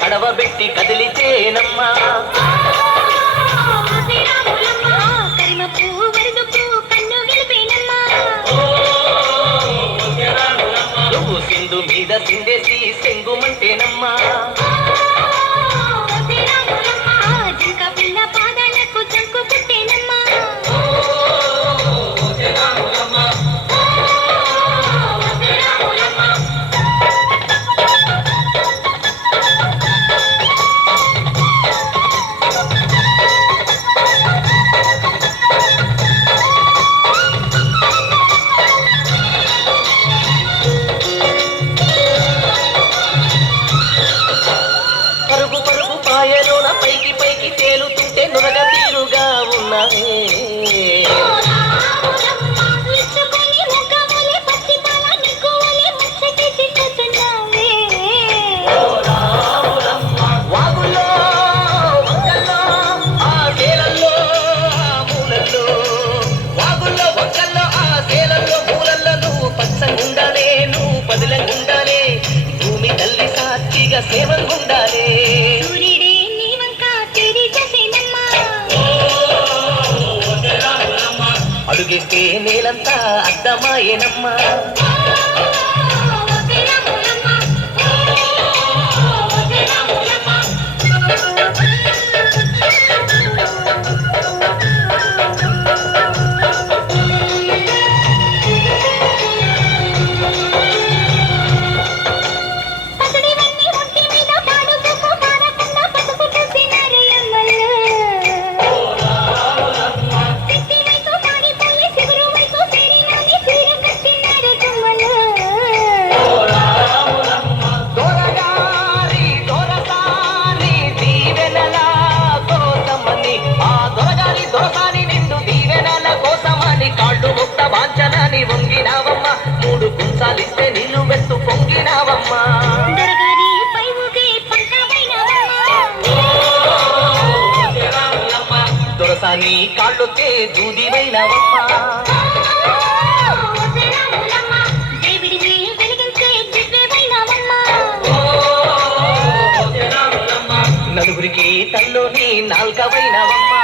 కడవ పెట్టి కదిలితేనమ్మా నువ్వు సింధు మీద సిందేసి సెంగుమంటేనమ్మా పైకి పైకి తేలుతుంటే నురగ తీరుగా ఉన్నవే వాగుల్లో వంకల్లో ఆ సేలల్లో మూలల్లో వాగుల్లో వంకల్లో ఆ సేలల్లో మూలల్లో నువ్వు పచ్చగుండాలే నువ్వు పదిలంగుండాలే భూమి తల్లి సాక్షిగా సేవంగుండాలే అడుగేస్తే నేలంతా అద్దమాయేనమ్మా వంగినావమ్మ మూడు గుంసాలిస్తే నిలువెత్తు పొంగినావమ్మా దొరసాని కాళ్ళొత్తే దూదివైనవమ్మా నలుగురికి తల్లోని నాల్కవైనవమ్మా